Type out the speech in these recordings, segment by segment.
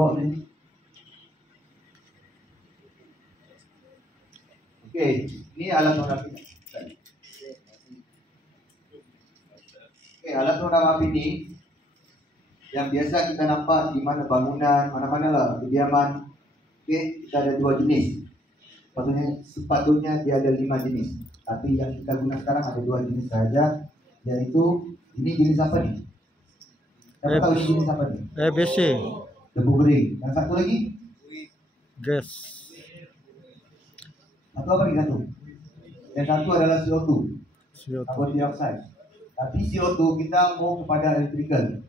lombok ni. Okey, ini alat pemadam api. Okey, alat pemadam api ni yang biasa kita nampak di mana bangunan, mana-mana lah, kediaman. Okey, kita ada 2 jenis. Sepatutnya dia ada 5 jenis. Tapi yang kita guna sekarang ada 2 jenis saja, yaitu ini jenis apa ni? Siapa tahu ini jenis apa ni? ABC. Debu kering. Yang satu lagi? Gas. Satu apa lagi satu? Yang satu adalah CO2. CO2. Carbon dioxide. Tapi CO2 kita mau kepada electrical.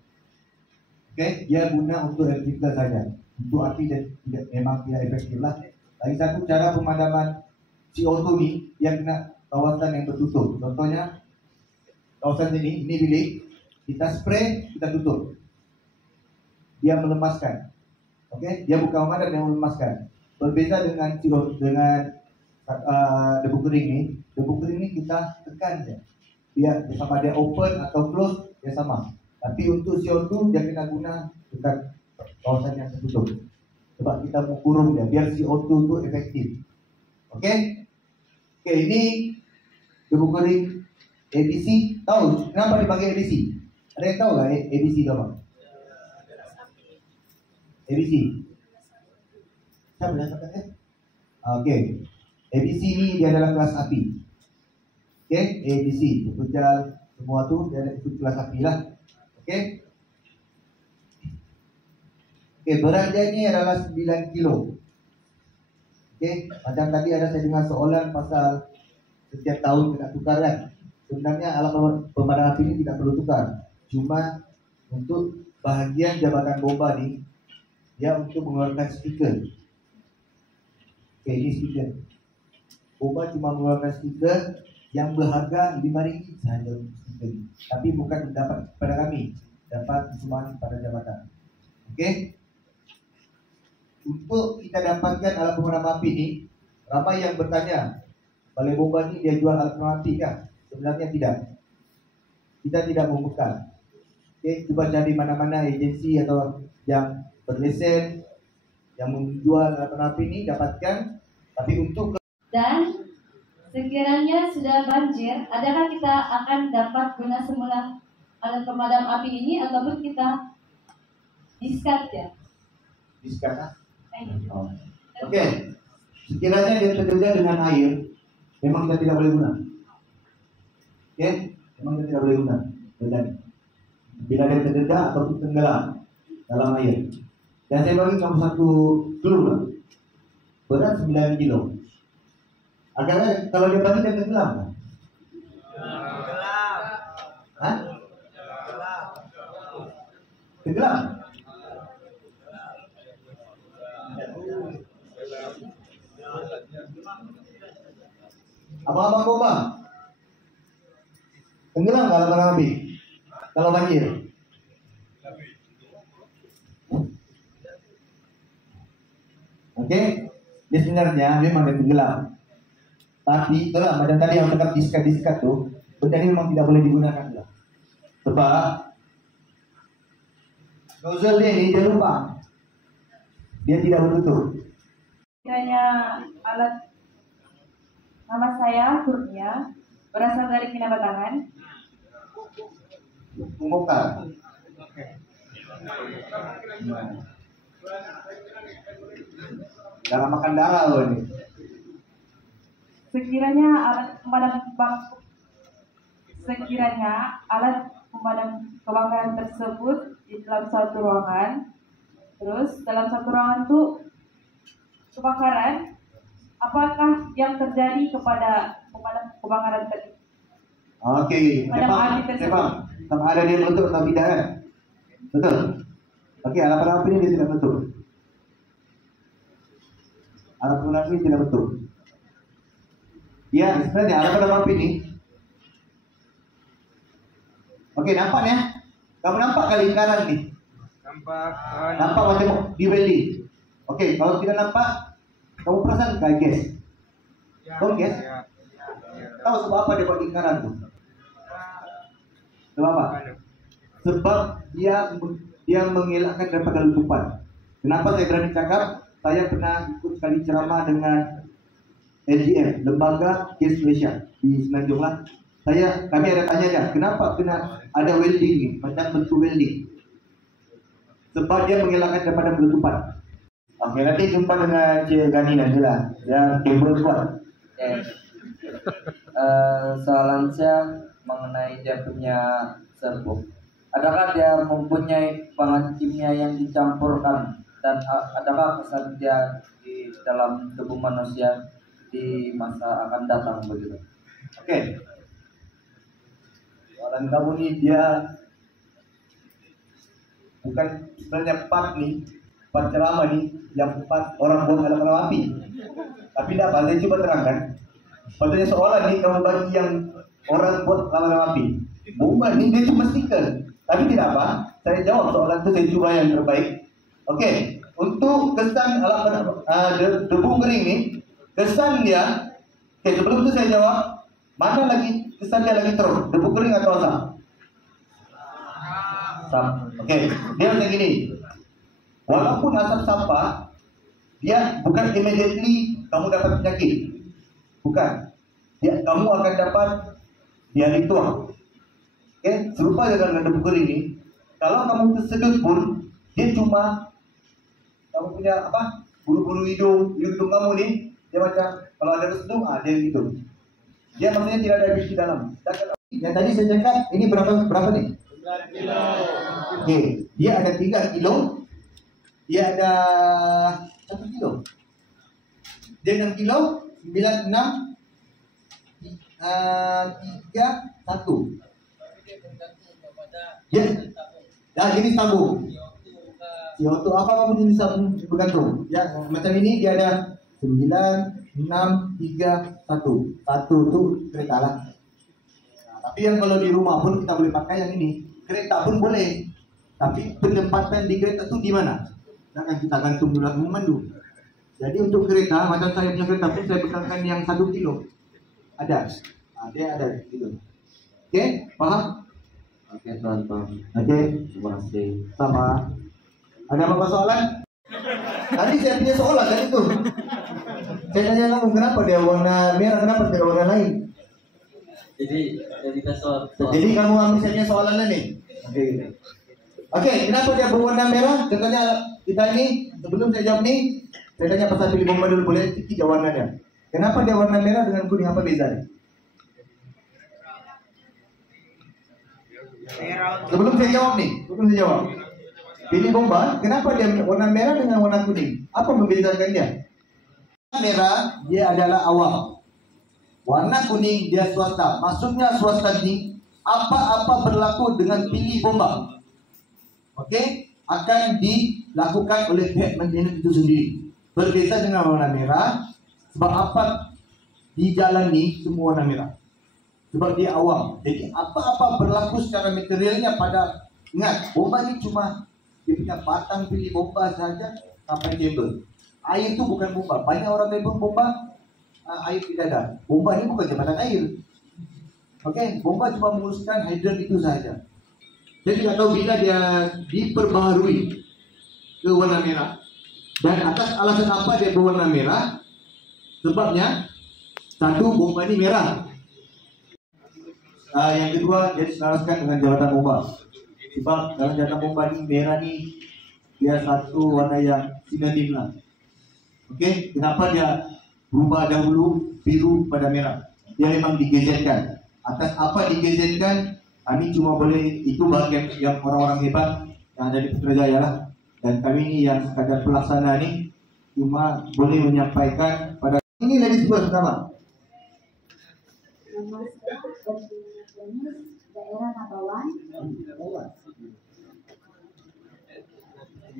Okey, dia guna untuk electrical saja. Untuk api dan memang tidak efektif lah. Lagi satu cara pemadaman CO2 ni, dia kena kawasan yang tertutup. Contohnya kawasan ini bilik, kita spray, kita tutup. Dia melemaskan. Okey, dia bukan memadam, dia melemaskan. Berbeza dengan debu kering ni. Debu kering ni kita tekan je. Dia sama dia open atau close, dia sama. Tapi untuk CO2 dia kena guna dekat kawasan yang tertutup. Sebab kita mau kurung dia biar CO2 tu efektif. Okey? Okey, ini debu kering ABC. Tahu kenapa dipanggil ABC? Ada yang tahu tak ABC tu apa? ABC. Siapa yang kata? Okey. ABC ni dia adalah kelas api. Okey, ABC, pejal semua tu dia ada kelas api lah. Okey. Okey, berat dia ni adalah 9 kilo. Okey, macam tadi ada saya dengar soalan pasal setiap tahun kena tukar kan. Sebenarnya alat pemadam api ini tidak perlu tukar. Cuma untuk bahagian jabatan bomba ni, dia untuk mengeluarkan stiker. Okey, ini stiker. Bomba cuma mengeluarkan stiker yang berharga RM5 sahaja stiker ini. Tapi bukan dapat pada kami, dapat cuma pada jabatan. Okey. Untuk kita dapatkan alat pemadam api ni, ramai yang bertanya, balai bomba ni dia jual alat pemadam api kan? Sebenarnya tidak. Kita tidak membekal. Okey, cuba cari mana-mana agensi atau yang berlesen yang menjual alat pemadam api ni, dapatkan. Tapi untuk dan sekiranya sudah banjir, adakah kita akan dapat guna semula alat pemadam api ini ataupun kita discard ya? Discard lah. Okey. Sekiranya dia terdedah dengan air, memang kita tidak boleh guna. Okey, memang kita tidak boleh guna. Dan bila dia terdedah ataupun tenggelam dalam air. Dan saya bagi kamu satu clue lah. Berat 9 kilo. Agaknya kalau dia bagi dia tenggelam kan? Tenggelam. Hah? Tenggelam. Abang-abang bomba tenggelam kalau barang api, kalau banjir. Okey, dia sebenarnya memang dia tenggelam. Tapi itulah macam tadi yang cakap diskat tu, benda ni memang tidak boleh digunakan lah. Sebab nozzle ni dia lubang, dia tidak bertutup. Kiranya alat, nama saya Kurnia, berasal dari Kinabatangan. Membongkar. Dalam makan darah loh ini. Sekiranya alat pemadam kebakaran tersebut di dalam satu ruangan, terus dalam satu ruangan itu kebakaran, apakah yang terjadi kepada pemadam kebakaran tadi? Okey, memang sama ada dia meletup atau tidak kan? Betul. Okey, alat pemadam api ini dia tidak meletup. Alat pemadam api tidak meletup. Ya, sebenarnya alat pemadam api ini. Okey, nampak ya? Kamu nampak kali lingkaran ni? Nampak. Nampak macam di welding. Okey, kalau tidak nampak, kamu perasan kayak gas? Tahu gas? Tahu sebab apa dia buat lingkaran tu? Sebab apa? Sebab dia mengelakkan daripada letupan. Kenapa saya berani cakap? Saya pernah ikut sekali ceramah dengan LGM, Lembaga Gas Malaysia di Semenanjung lah. Kami ada tanya dia, kenapa kena ada welding ni, macam bentuk welding? Sebab dia mengelakkan daripada penutupan. Oke, nanti jumpa dengan Cik Gani nanti lah. Dia kabel kuat. Soalan saya mengenai dia punya serbuk. Adakah dia mempunyai bahan kimia yang dicampurkan dan adakah kesan dia di dalam tubuh manusia di masa akan datang begitu? Oke. Soalan kamu ni dia bukan sebenarnya part ceramah ni yang part orang buang alam api. Tapi dah saya coba terangkan. Patutnya soalan ni kamu bagi yang orang buat alam api. Bomba ni dia cuma stiker. Tapi tidak apa, saya jawab soalan itu, saya cuba yang terbaik. Oke, untuk kesan debu kering ni, kesan dia, sebelum itu saya jawab, mana lagi kesan dia lagi teruk, debu kering atau asap? Asap. Oke, dia macam gini. Walaupun asap sampah, dia bukan immediately kamu dapat penyakit. Bukan. Kamu akan dapat diare tuang. Oke, serupa dengan debu kering ini. Kalau kamu tersedut pun, dia cuma kamu punya apa? Bulu-bulu hidung kamu ni, dia macam kalau ada tersedut, dia gitu. Dia maksudnya tidak ada habis di dalam. Yang tadi saya cakap, ini berapa nih? 9 kilo. Oke, dia ada 3 kilo. Dia ada 1 kilo. Dia 6 kilo, 9, 6, 3, 1. Ya, jenis tabung. CO2 apa jenis tabung bergantung. Ya, macam ini dia ada 9, 6, 3, 1. 1 itu kereta lah. Nah, tapi yang kalau di rumah pun kita boleh pakai yang ini. Kereta pun boleh. Tapi penempatan di kereta itu di mana? Jangan kita gantung dulu memandu. Jadi untuk kereta, macam saya punya kereta pun saya bekalkan yang 1 kilo. Ada. Dia ada gitu. Oke, paham? Oke, Tuan. Oke, Terima kasih. sama. Ada apa soalan? Tadi saya punya soalan tadi tuh. Saya tanya kamu kenapa dia warna merah, kenapa tidak warna lain? Jadi soal. Jadi kamu ambil saja soalannya nih. Oke, kenapa dia berwarna merah? Contohnya kita ini sebelum saya jawab nih, saya tanya pasal pilih bomba dulu, boleh tiga warnanya. Kenapa dia warna merah dengan kuning, apa bedanya? Sebelum saya jawab nih, pilih bomba, kenapa dia warna merah dengan warna kuning? Apa membedakan dia? Merah dia adalah awam, warna kuning dia swasta. Maksudnya swasta ini apa-apa berlaku dengan pilih bomba, akan dilakukan oleh pihak manajemen itu sendiri. Berbeda dengan warna merah, sebab apa dijalani semua warna merah. Sebab dia awam. Jadi apa-apa berlaku secara materialnya pada, ingat, bomba ini cuma dia punya batang pilih bomba saja sampai kabel. Air itu bukan bomba. Banyak orang tembak bomba, air tidak ada. Bomba ini bukan jembatan air. Bomba cuma menguruskan hidran itu saja. Jadi tidak tahu bila dia diperbaharui ke warna merah. Dan atas alasan apa dia berwarna merah? Sebabnya, satu, bomba ini merah. Yang kedua, dia diselaraskan dengan jawatan bomba. Sebab dalam jawatan bomba ini merah ini dia satu warna yang sinonim lah. Kenapa dia berubah dahulu biru pada merah? Dia memang digeserkan. Atas apa digeserkan? Kami cuma boleh, itu bagian yang orang-orang hebat yang ada di Putrajaya lah. Dan kami ini yang sekadar pelaksana ini cuma boleh menyampaikan pada ini lagi sebuah pertama. Nama saya daerah Nabawan.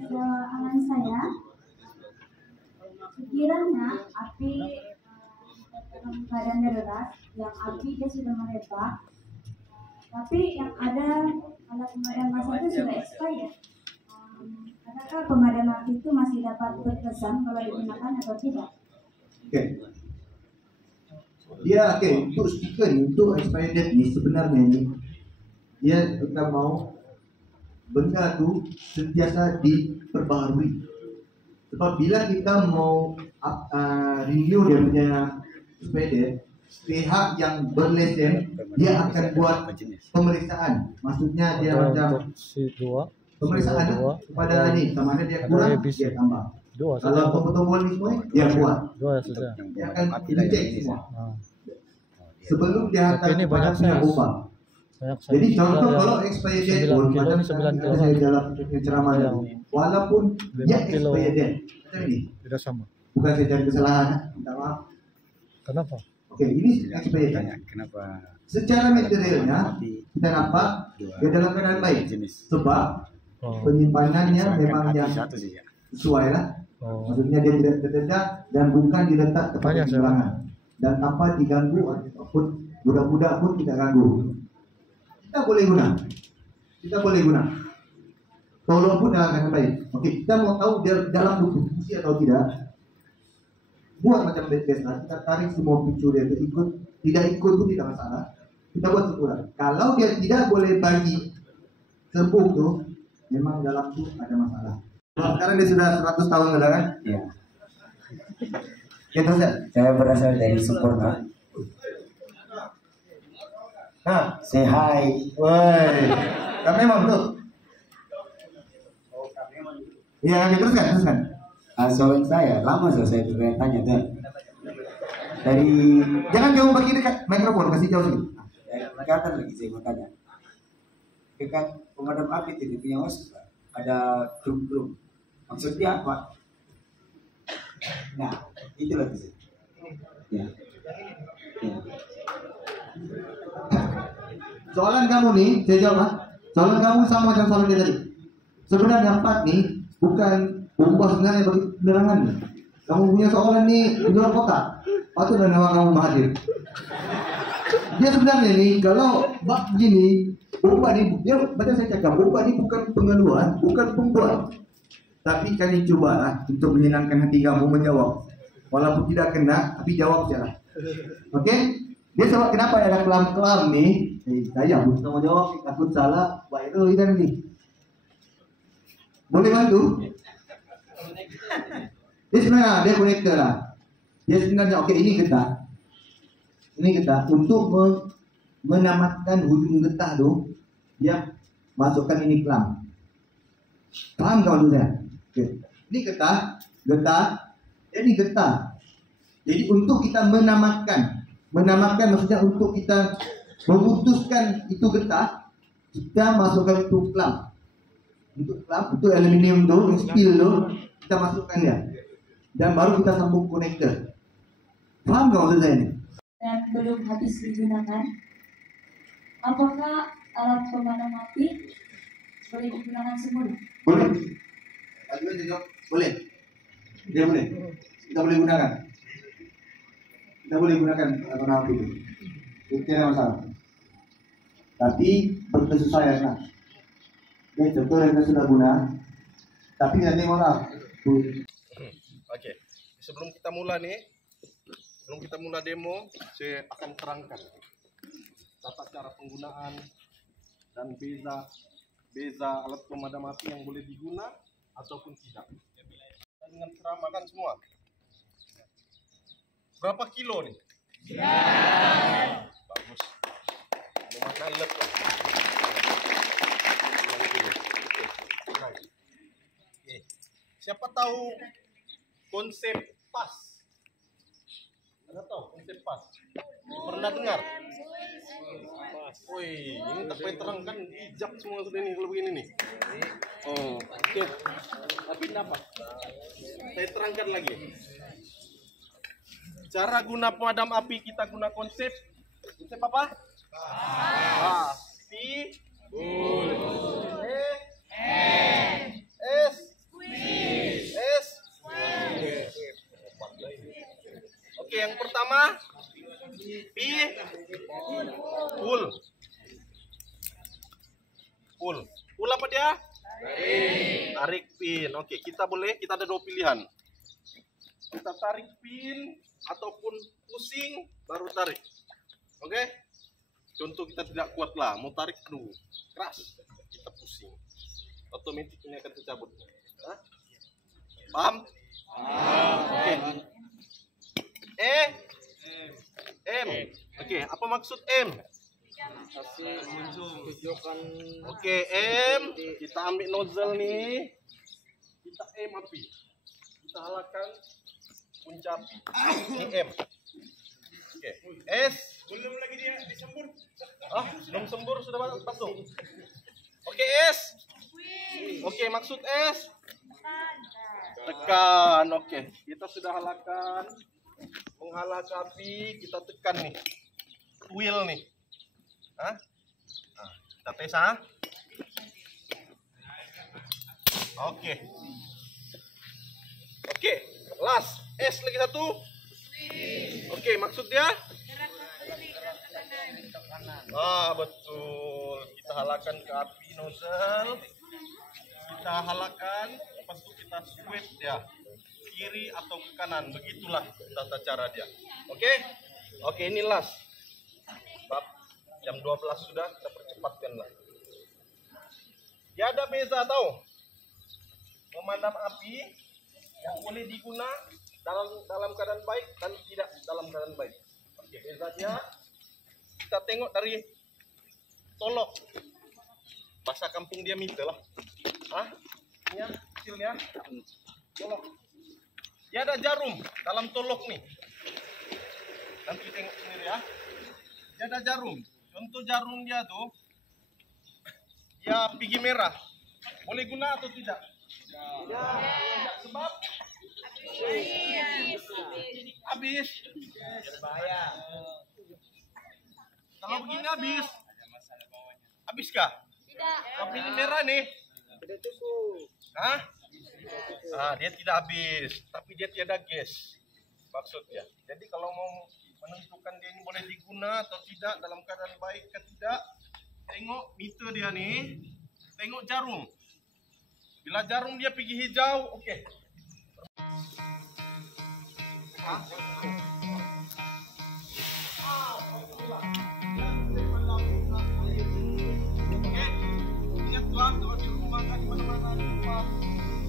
Soalan saya, sekiranya api dalam keadaan darurat, yang api dia sudah merebak, tapi yang ada alat pemadam massa itu sudah expired. Adakah pemadam api itu masih dapat berkesan kalau digunakan atau tidak? Dia untuk stiker ni, untuk expired date ni sebenarnya ni dia kita mau benda tu sentiasa diperbaharui. Sebab bila kita mau renew dia punya sepeda, pihak yang berlesen dia akan buat pemeriksaan. Maksudnya dia Ada macam untuk si dua. pemeriksaan Dua. kepada ini, sama ada dia Ada kurang ABC. dia tambah. Dua Kalau saja. tombol ni semua dia buat, Dua saja. dia akan dicek semua Ah, sebelum dia hantar Tapi ini kepada banyak pihak size. bomba. banyak Jadi size. contoh Ada kalau yang expired date 9 pun kilo macam ni 9 kilo. saya dalam ceramah Yang tadi, walaupun 5 dia kilo. expired date, macam ini, Tidak sama. bukan saya cari kesalahan, minta maaf. Kenapa? Oke, ini expired date. Kenapa Secara materialnya kita nampak dia dalam keadaan baik, sebab Oh. penyimpanannya memang yang satu sih ya? sesuai lah. Oh. Maksudnya dia tidak terdedah dan bukan diletak tepat Banyak, di belakang dan tanpa diganggu ataupun budak-budak pun tidak ganggu. Kita boleh guna. Tolong pun dalam keadaan baik. Oke, kita mau tahu dia dalam fungsi atau tidak. Buat macam biasa, kita tarik semua picu dia itu ikut, tidak ikut pun tidak masalah. Kita buat syukuran. Kalau dia tidak boleh bagi serbuk tuh, memang dalam tuh ada masalah. Sekarang dia sudah 100 tahun sudah kan? Iya. Ya terus ya? Saya berasal dari Sempurna. Nah, Say hi. woi, kami memang betul. Iya, teruskan. Soalnya saya lama sudah saya bertanya tuh. Dari Jangan jauh bagi dekat mikrofon, kasih jauh sedikit. dekatan lagi saya mau tanya. Dekat pemadam api itu punya hos ada drum. Maksudnya apa? Nah, itu lagi sih. Ya. Ya. Soalan kamu nih, saya jawab ah. Soalan kamu sama macam soalan dia tadi. Sebenarnya empat nih bukan bomba sebenarnya bagi penerangan. Kamu punya soalan nih di luar kota. Atau dan nama kamu Mahathir. Dia sebenarnya nih kalau bak gini, bomba nih dia macam saya cakap, bomba ini bukan pengeluhan, bukan pembuat. Tapi kali cobalah untuk menyenangkan hati kamu menjawab. Walaupun tidak kena, tapi jawab saja. Oke? Dia sebab kenapa ada kelam-kelam nih? Saya bukan mau jawab, takut salah. Baik itu kita nih. Boleh bantu? Dia sebenarnya dia konektor lah. Dia sebenarnya oke ini getah untuk menamatkan hujung getah tuh dia masukkan ini kelam. Paham kau maksudnya? Oke. Ini getah, ini getah. Jadi untuk kita menamatkan maksudnya untuk kita memutuskan itu getah, kita masukkan itu kelam. Untuk aluminium tuh, steel tuh, kita masukkan ya. Dan baru kita sambung konektor. Paham nggak maksud saya ini? Dan belum habis digunakan, apakah alat pemadam api boleh digunakan semula? Boleh. Ajuan dia jawab, boleh. Dia boleh. Kita boleh gunakan. Kita boleh gunakan atau apa itu. Itu tidak masalah. Tapi berkesesuaian lah. Oke, contoh yang kita sudah guna. Tapi nanti malah. Oke, sebelum kita mulai demo, saya akan terangkan tata cara penggunaan dan beza alat pemadam api yang boleh digunakan ataupun tidak. Dengan ceramah kan semua. Berapa kilo nih? Bagus. Mau makan lep lah. 9 kilo. Oke. Siapa tahu konsep pas? Ada tahu konsep pas? Pernah dengar? Woi, ini tak payah terang kan hijab semua sudah ini kalau begini nih. Oh, oke. Tapi apa? Saya terangkan lagi. Cara guna pemadam api kita guna konsep apa? Pasti. Oke, yang pertama pull apa dia? Tarik pin. Oke, kita ada dua pilihan. Kita tarik pin ataupun pusing baru tarik. Oke? Contoh kita tidak kuat lah, mau tarik dulu keras, kita pusing, otomatis ini akan tercabut. Hah? Paham? Oke. M. Oke, apa maksud M? Oke, M. Kita ambil nozzle nih. Kita M api. Kita halakan punca api. Ini M. Oke, S. Belum lagi dia disembur. Belum sembur sudah masuk. Oke, S. Oke, maksud S. Tekan. Oke, kita sudah halakan. Menghalang api, kita tekan nih. Wheel nih. Nah, kita tes Oke. Oke, last. S lagi satu. Oke, maksud dia? Betul. Kita halakan ke api nozzle. Kita halakan, lepas itu kita sweep dia. Kiri atau ke kanan, begitulah tata cara dia. Oke, ini last. Bab jam 12 sudah, kita percepatkan lah. Tiada beza tahu memadam api yang boleh digunakan dalam keadaan baik dan tidak dalam keadaan baik. Oke, beza dia. Kita tengok dari tolok. Bahasa kampung dia meter lah. Ini kecilnya. Tolok. Dia ada jarum dalam tolok nih. Nanti tengok sendiri ya. Dia ada jarum. Contoh jarum dia tuh, ya pigi merah. Boleh guna atau tidak? Ya. Sebab habis. Kalau begini habis. Habiskah? Tidak. Tapi ini merah nih. Dia tidak habis, tapi dia tiada gas. Maksudnya. Jadi kalau mau menentukan dia ini boleh digunakan atau tidak dalam keadaan baik atau tidak, tengok meter dia nih, tengok jarum. Bila jarum dia pergi hijau, oke. Ingat tuan, kalau di rumah kan di mana-mana lupa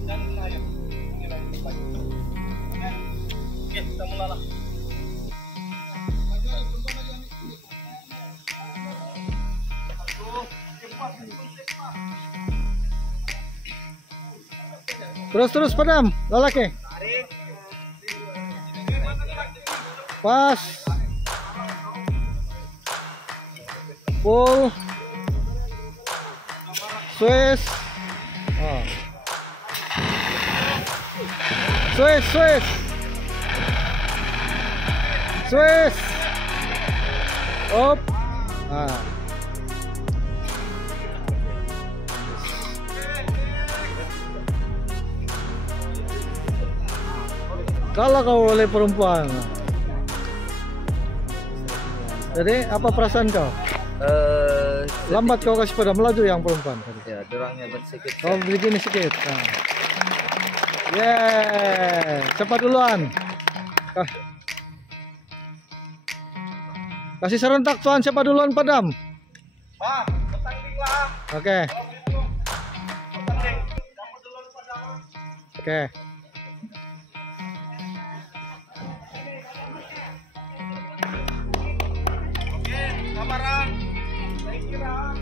dan air. Ini lagi baik. Oke, kita mulailah. Terus padam, lalaki. Pas. Full. Swiss. Swiss. Up. Kalau kau oleh perempuan, jadi apa perasaan kau? Lambat kau kasih pada melaju yang perempuan. Ya, dorangnya bersikit. Kau begini sedikit. Cepat duluan. Kasih serentak tuan, siapa duluan padam? Bertanding lah. Oke. Oke. Kabaran, saya kira.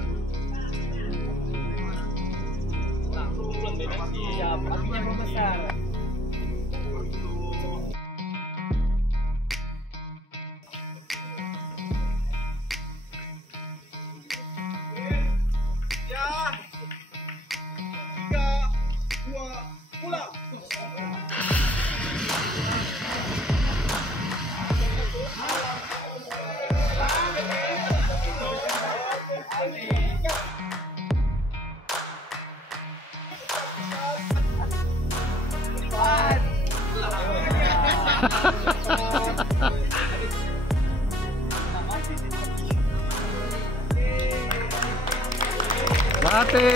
Siap, apinya membesar. Ya, 3, 2, pulang. Mati.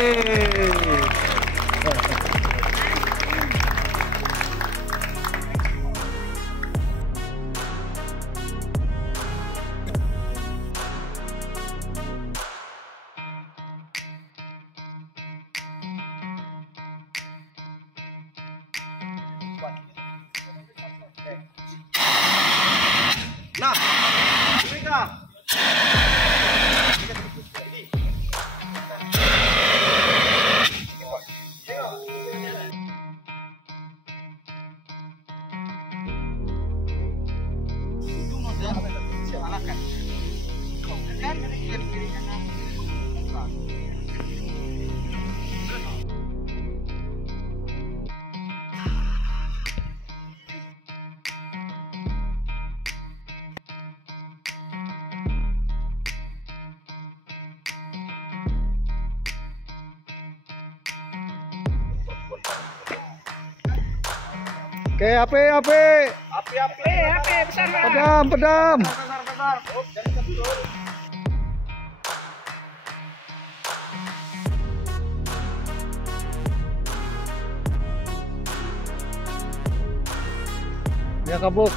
Oke, api. Besar. Pedam. Besar. Ya kabuk.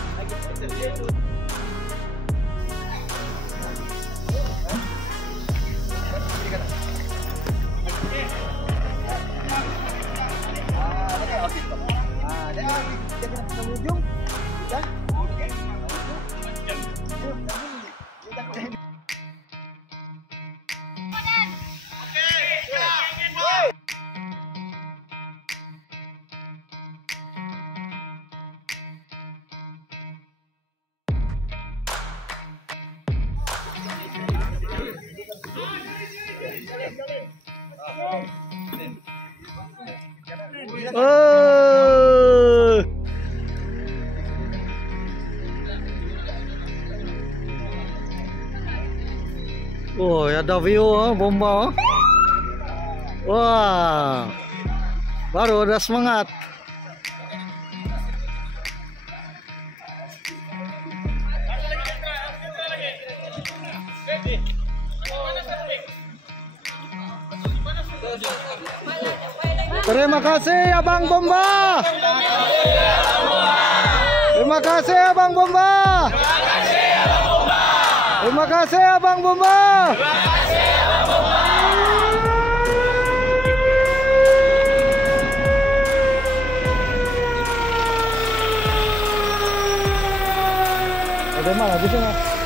Oh, ada view bomba. Wah, baru ada semangat. Terima kasih Abang Bomba. Terima kasih Abang Bomba. Terima kasih Abang Bomba. Ada mana di sana?